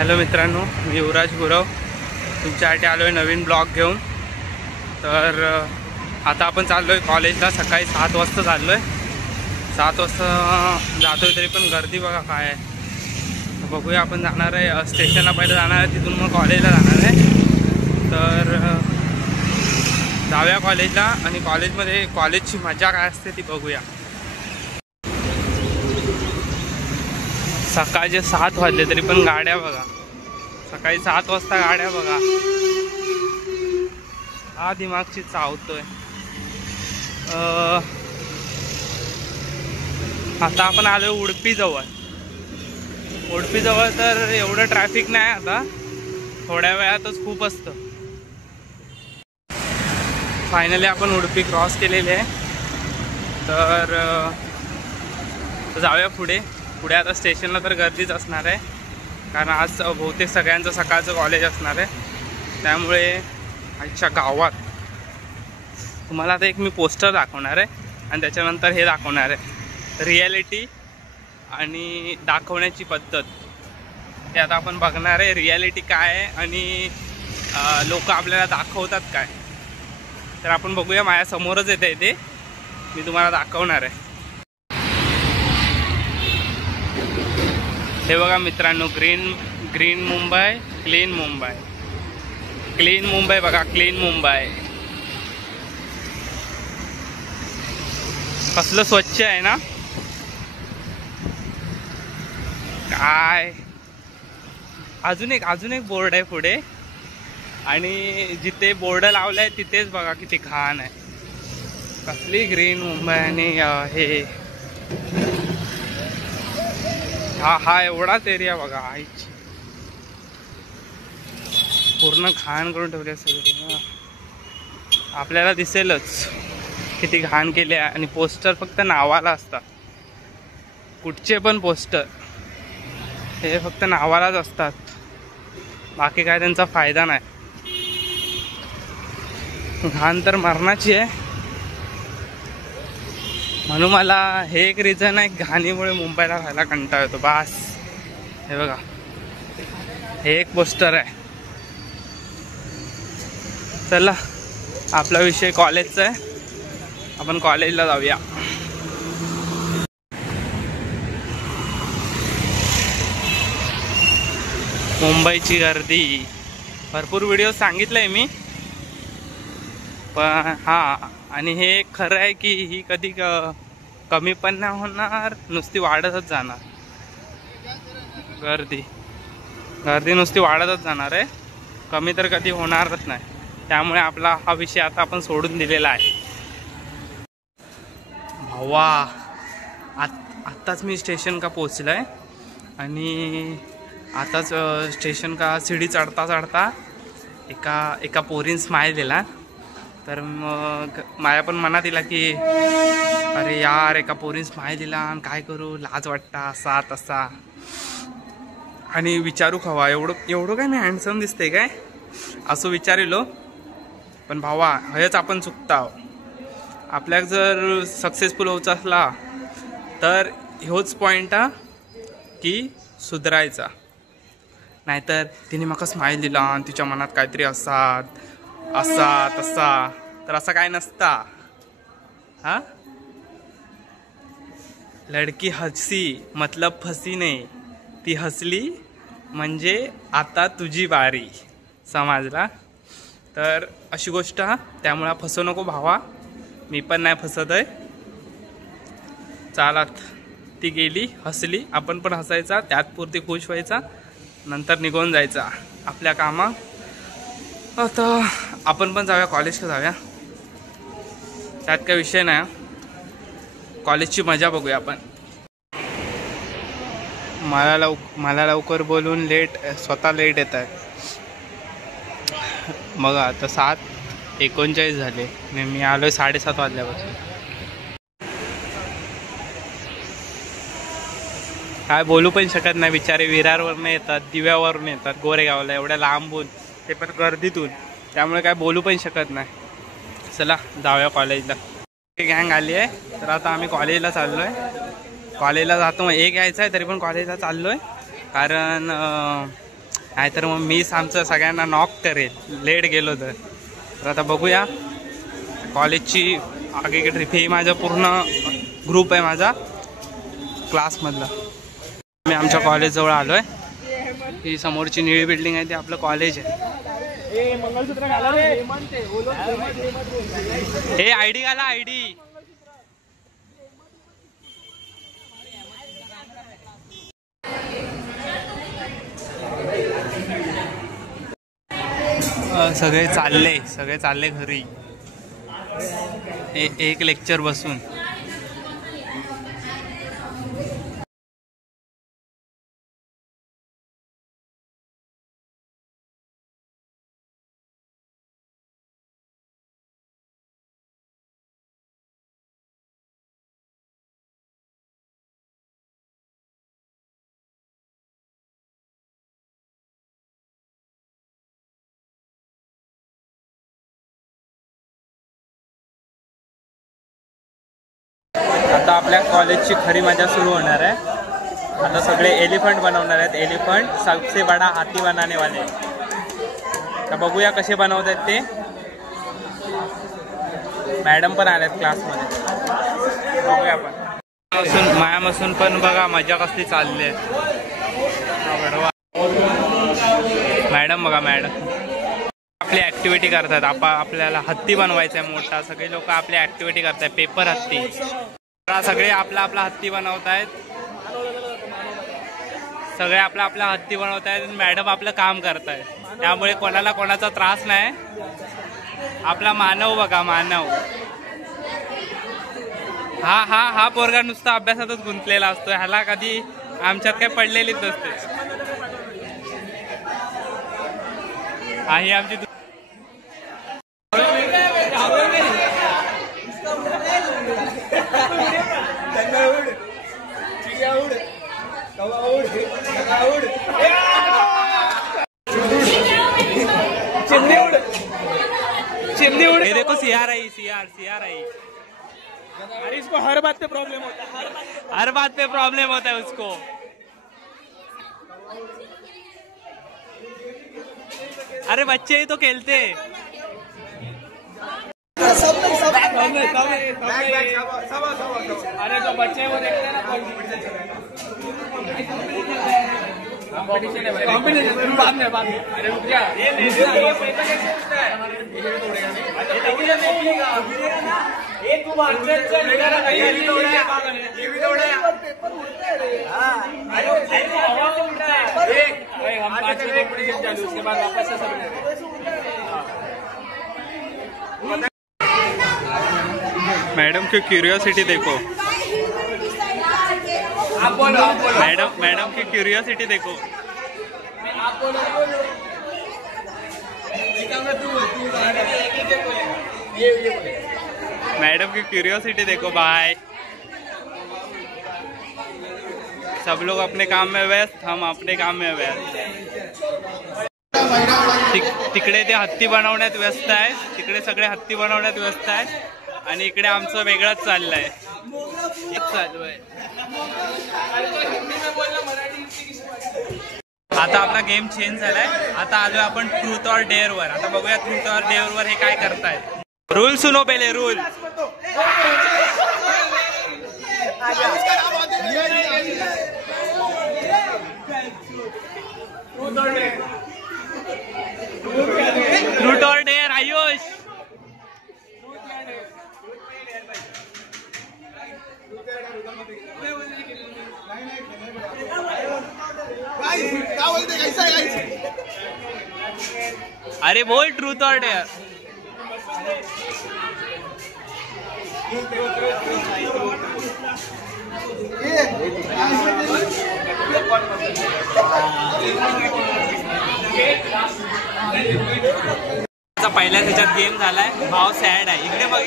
Hello मित्रांनो, मी युवराज गुरव तुमच्यासाठी आलो आहे नवीन ब्लॉग घेऊन। तर आता आपण चाललो आहे कॉलेजला। सकाळी 7 वाजता चाललो आहे। 7 वाजता जातो आहे, तरी पण गर्दी बघा काय आहे। बघूया, आपण जाणार आहे स्टेशनला, पहिलं जाणार आहे, तिथून मग कॉलेजला जाणार आहे। तर जाऊया कॉलेजला आणि कॉलेजमध्ये कॉलेजची मजा काय असते ती बघूया। सकाळचे 7 वाजले तरी पण गाड्या बघा, सकाळी 7 वाजता गाड्या बघा। हा दिमागची चावतोय। आता आपण आलो उडपी जवळ। उडपी जवळ तर एवढं ट्रॅफिक नाही, आता थोड्या वेळातच खूप असतं। फायनली आपण उडपी क्रॉस केलेले आहे। तर जाऊया पुढे। आता स्टेशनला तर गर्दीच असणार आहे, कारण आज बहुतेक सगळ्यांचं सकाळचं कॉलेज असणार आहे। त्यामुळे आजच्या गावात तुम्हाला आता एक मी पोस्टर दाखवणार आहे आणि त्याच्यानंतर हे दाखवणार आहे रिॲलिटी आणि दाखवण्याची पद्धत। ते आता आपण बघणार आहे रिॲलिटी काय आहे आणि लोक आपल्याला दाखवतात काय। तर आपण बघूया, माझ्यासमोरच येते ते, मी तुम्हाला दाखवणार आहे। हे बघा मित्रांनो, green Mumbai, clean Mumbai, clean Mumbai बघा, क्लीन मुंबई। कसलं स्वच्छ आहे ना काय। अजून एक बोर्ड आहे पुढे, आणि जिथे बोर्ड लावलाय तिथेच बघा किती घाण आहे। कसली ग्रीन मुंबई। आणि हे हा एवढाच एरिया बघा, आईची पूर्ण घाण करून ठेवली सगळं। आपल्याला दिसेलच किती घाण केले आहे। आणि पोस्टर फक्त नावाला असतात, कुठचे पण पोस्टर हे फक्त नावालाच असतात, बाकी काय त्यांचा फायदा नाही। घाण तर मरणाची आहे, म्हणून मला हे एक रिझन आहे, घाणीमुळे मुंबईला राहायला कंटाळा येतो बास। हे बघा, हे एक पोस्टर आहे। चला, आपला विषय कॉलेजचा आहे, आपण कॉलेजला जाऊया। मुंबईची गर्दी भरपूर व्हिडिओ सांगितलंय मी, पण हा, आणि हे खरं आहे की ही कधी कमी पण नाही होणार, नुसती वाढतच जाणार। गर्दी नुसती वाढतच जाणार आहे, कमी तर कधी होणारच नाही। त्यामुळे आपला हा विषय आता आपण सोडून दिलेला आहे। भावा, आत्ताच मी स्टेशन का पोचलाय, आणि आताच स्टेशन का सीडी चढता चढता एका पोरीन स्माईल दिला। तर मग माझ्या पण मनात येईल की अरे यार, एका पोरीन स्माईल दिला आणि काय करू, लाज वाटता असा तसा। आणि विचारू खवा, एवढं काय मी हँडसम दिसते काय असं विचारिलो। पण भावा, हेच आपण चुकता। आपल्याक जर सक्सेसफुल होऊचा असला तर ह्योच पॉइंट की सुधारायचा। नाहीतर तिने मका स्माईल दिला आणि तिच्या मनात काहीतरी असा तसा, तर असं काय नसता। हा, लडकी हसी मतलब फसी नाही, ती हसली म्हणजे आता तुझी बारी, समजला। तर अशी गोष्ट, त्यामुळे फसू नको भावा, मी पण नाही फसत आहे। चालत ती गेली, हसली, आपण पण हसायचा, त्यात पुरती खुश व्हायचा, नंतर निघून जायचा आपल्या कामा। आता आपण पण जाऊया कॉलेजला, जाऊया, त्यात काय विषय नाही। कॉलेजची मजा बघूया आपण। मला लवकर बोलून स्वतः लेट येत आहे बघा। आता 7:39 झाले, मी आलोय 7:30 वाजल्यापासून। काय बोलू पण शकत नाही, बिचारे विरारवरून येतात, दिव्यावरून येतात गोरेगावला, एवढ्या लांबून, ते पण गर्दीतून, त्यामुळे काय बोलू पण शकत नाही। चला जाऊया कॉलेजला। गँग आली आहे, तर आता आम्ही कॉलेजला चाललो आहे। कॉलेजला जातो, मग एक यायचं आहे, तरी पण कॉलेजला चाललो आहे, कारण नाहीतर मग मीच आमचं सगळ्यांना नॉक करेल लेट गेलो तर आता बघूया. कॉलेजची आगे ट्रिप ही माझा पूर्ण ग्रुप आहे माझा क्लासमधला. मी आमच्या कॉलेजजवळ आलो आहे. ही समोरची निळी बिल्डिंग आहे ती आपलं कॉलेज आहे. हे आयडी घाला आयडी. सगळे चालले घरी. एक लेक्चर बसून. आता आपल्या कॉलेजची खरी मजा सुरू होणार आहे. आता सगळे एलिफंट बनवणार आहेत. एलिफंट सबसे बडा हाती बनाने वाले. तर बघूया कसे बनवत आहेत ते. मॅडम पण आल्यात क्लासमध्ये. बघूया आपण. मायापासून पण बघा मजा कसली चालली आहे. मॅडम बघा मॅडम आपली ऍक्टिव्हिटी करतात. आपल्याला हत्ती बनवायचा आहे मोठा. सगळे लोक आपली ऍक्टिव्हिटी करतात. पेपर हत्ती. सगळे आपला हत्ती बनवत आहेत. सगळे आपला हत्ती बनवत आहेत. मॅडम आपलं काम करतायत. त्यामुळे कोणाला कोणाचा त्रास नाही. आपला मानव बघा मानव. हा पोरगा नुसता अभ्यासातच गुंतलेला असतोय. ह्याला कधी आमच्यात काय पडलेलीच नसते. ही आमची ये देखो सीआर आई. अरे इसको हर बात पे प्रॉब्लम होता है. हर बात पे प्रॉब्लम होता है उसको. अरे बच्चे ही तो खेलते. अरे जो बच्चे वो देखते हैं ना कॉम्पिटिशन बाद में. अरे रुक जा. तू हम चालू उसके बाद वापस से सब. मैडम की क्यूरियोसिटी देखो. मैडम की क्यूरियोसिटी देखो. मैडम की क्यूरियोसिटी देखो. बाय. सब लोग अपने काम में व्यस्त. हम अपने काम में व्यस्त. तिकडे ते हत्ती बनवण्यात व्यस्त आहे. तिकडे सगळे हत्ती बनवण्यात व्यस्त आहे. आणि इकडे आमचं वेगळंच चाललंय. चालू आहे. आता आपला गेम चेंज झालाय. आता आलोय आपण ट्रूथ और डेअर वर. आता बघूया ट्रूथ और डेअर वर हे काय करतायत. रूल सुनो पहिले. रूल ट्रूथ और डेअर. आयुष अरे बोल ट्रूथ और डेअर. पहिल्या त्याच्यात गेम झालाय. भाव सॅड आहे. इकडे बघ.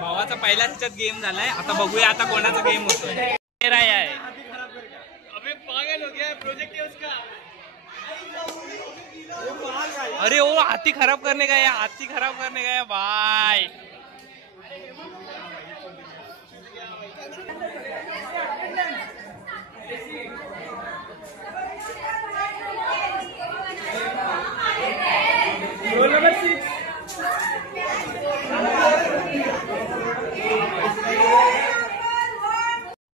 भावाचा पहिल्या त्याच्यात गेम झालाय. आता बघूया आता कोणाचा गेम होतोय. अरे वो हाथी खराब करने गया भाई.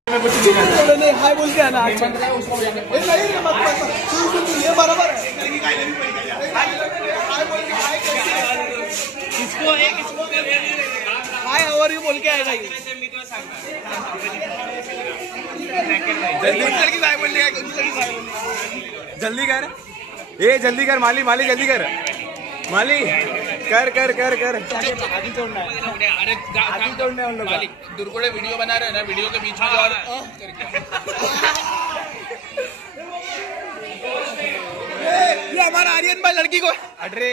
हाय बोल के आना अच्छा नहीं रे मत ये बराबर है हाय बोल के हाय इसको हाय और यू बोल के आएगा ये जल्दी कर ए जल्दी कर माली माली जल्दी कर माली कर कर कर कर आगे छोड़ना है अरे आगे छोड़ना है उन लोग दुर्गुड़े वीडियो बना रहे हैं ना वीडियो के बीच में और ये हमारा आर्यन भाई लड़की को अरे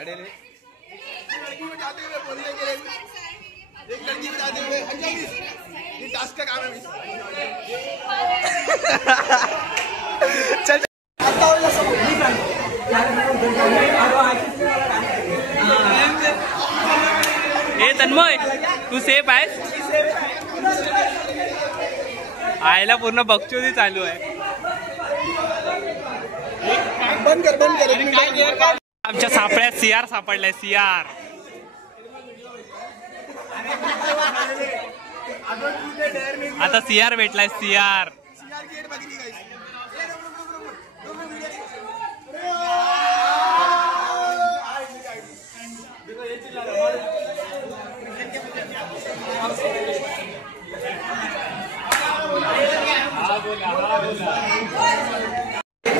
अरे लड़की को जाते हुए बोलने के लिए एक लड़की को जाते हुए अच्छा मिस ये टास्क का काम है मिस चल आता हो जा सब ए तन्मय तू सेफ आहेस आयला पूर्ण बकचोदी चालू आहे बंद कर आमच्या सापळ्यात सीआर सापडलाय सीआर आता सीआर भेटलाय सीआर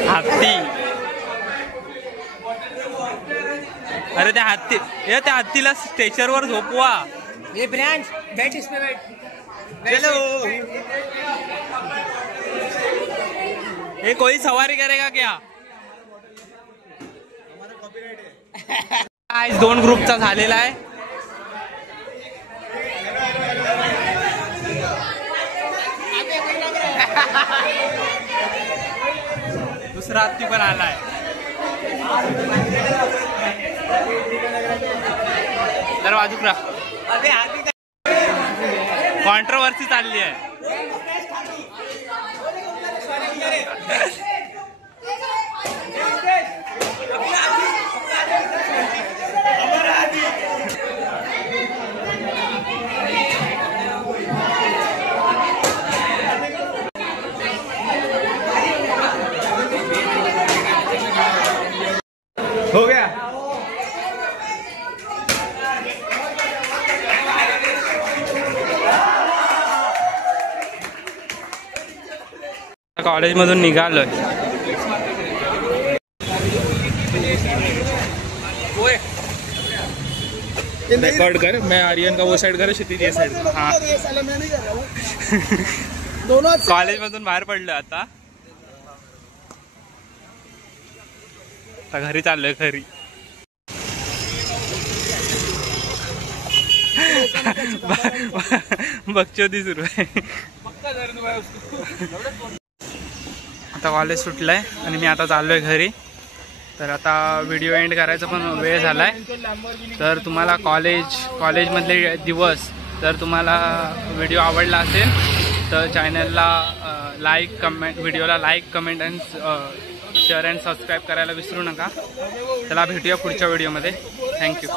हत्ती अरे त्या हत्तीला स्टेशनवर झोपवा ये ब्रांच बैठ इसमें बैठ चलो ये कोई सवारी करेगा क्या आज 2 ग्रुपचा झालेला आहे दुसरा हत्ती पण आलाय तर बाजूला कॉन्ट्रोवर्सी चालली आहे हो गया कॉलेज मधून निघालोय रिकॉर्ड कर मैं आर्यन का वो साइड कर क्षितिज ये साइड हाँ मैं नहीं कर रहा हूँ दोनों कॉलेज मधून बाहेर पडलोय आता घरी चाललोय घरी बकचोदी सुरू आहे आता कॉलेज सुटलंय आणि मी आता चाललोय घरी तर आता व्हिडिओ एंड करायचा पण वेळ झालाय तर तुम्हाला कॉलेजमधले दिवस जर तुम्हाला व्हिडिओ आवडला असेल तर चॅनलला लाईक कमेंट व्हिडिओला लाईक कमेंट आणि शेअर अँड सबस्क्राईब करायला विसरू नका. चला भेटूया पुढच्या व्हिडिओमध्ये. थँक्यू.